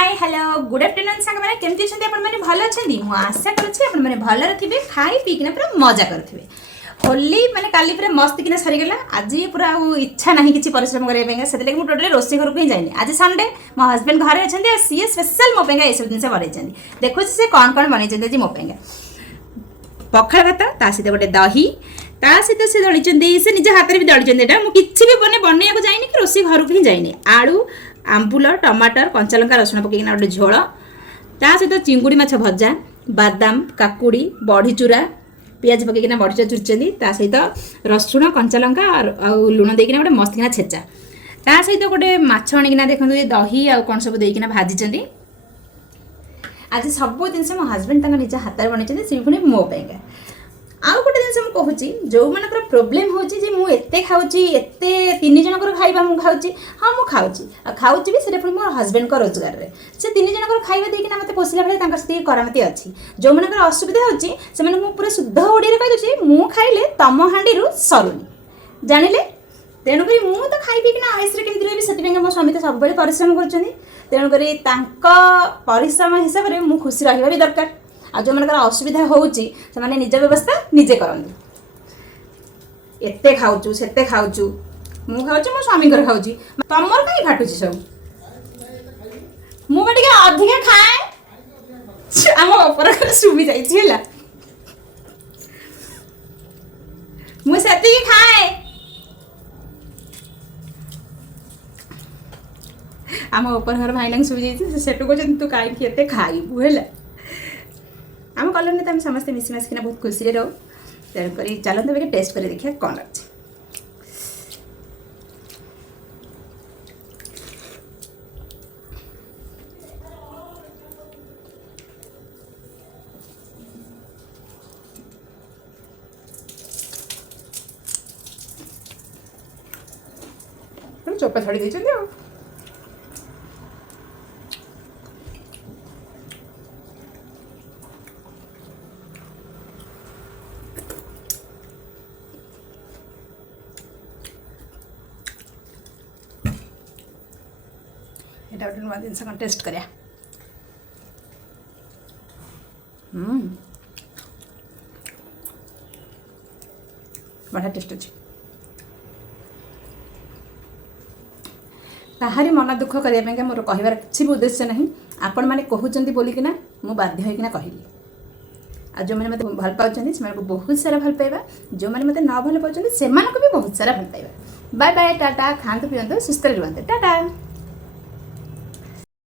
Hi hello good afternoon सांग मैंने केमती अच्छे आप भल अच्छा मुझे आशा करुँचे भलरे थे खाई पीकिना पूरा मजा करेंगे। होली माने काली पूरा मस्त किना सरीगला आज पूरा इच्छा ना कि परिश्रम करने से मुझे टोटली रोषे घर को ही जाइनी। आज संडे मो हजबैंड घरे अच्छा सी स्पेशल मो ये सब जिन बनई देखो सी कौन कौन बनई आज मो पखाल भात ता सहित गोटे दही ता सहित से दड़ी से निज हाथ भी दड़ी मुझे भी बनैया जाइनी कि रोषे घर को ही जाइनी। आलू आंबुल टमाटर कंचा लंका रसुण पकईना गोटे झोल ता सहित चिंगुड़ी माछ भजा बादाम काकुड़ी बड़ी चूरा पियाज पकईना बड़ी चूरा चुरचंदी ता सहित रसुण कंचा लंका और लुण देकिना गोटे मस्त किना छेचा ता सहित गोटे माछ आनिकिना देखो दही आ कौन सब देकिना भाजी। आज सब जिन मो हजबैंड निज हाथ में बनई से पुणी मो आउ गोटे जिन मुझे जो मन प्रोब्लेम होते खाऊँगी एते तीन जनकर खाइबा मु खाऊँगी हाँ मुझे खाऊँगी भी से मो हजबैंड को रोजगार में से तीन जनकर खाइबा देकिना मत पोषिला भाई से करामती अच्छी जो मन असुविधा होती पूरा शुद्ध ओडिया कही मु खाइले तम हांडी सरुनी जानिले तेणुक मुझे तो खाई पीकिना आयुष केमी रही से मो स्वामी तो सब परिश्रम कर तेणुक परिश्रम हिसाब से मुझे खुशी रहा भी दरकार। आ जो मन असुविधा होची से माने निज व्यवस्था निजे करंदी एते खाऊचु सेते खाऊचु मु खाऊचु मो स्वामी घर खाऊची तमर काई फाटुची सब मु बटिके अधिक खाए हम ऊपर घर सुबी जाई छी हला मु सेते की खाए हम ऊपर घर भाई लंग सुबी जाई छी सेटु को तू काई की एते खाइबु हला आम कलोनी तो समस्ते मिसीमासिकिना बहुत खुशी रहो तेणुक चलते बेगे टेस्ट कर देखिए कौन लगे। चोपा छाड़ी देते गोटे नुआ जिन टेस्ट करिया बढ़िया टेस्ट अच्छे ताहारी मन दुख करने मोर कहबार किसी भी उद्देश्य नहीं आपण मैंने कहते बोलिकिना मु बाध्य होइकिना कहली आ जो मैंने मत भल पाउछन से बहुत सारा भल पाइबा जो मैंने मत न भल पाउछन से भी बहुत सारा भल पाइबा। बाय बाय टाटा खांतु पियंतु सुस्थ रुहंतु टाटा।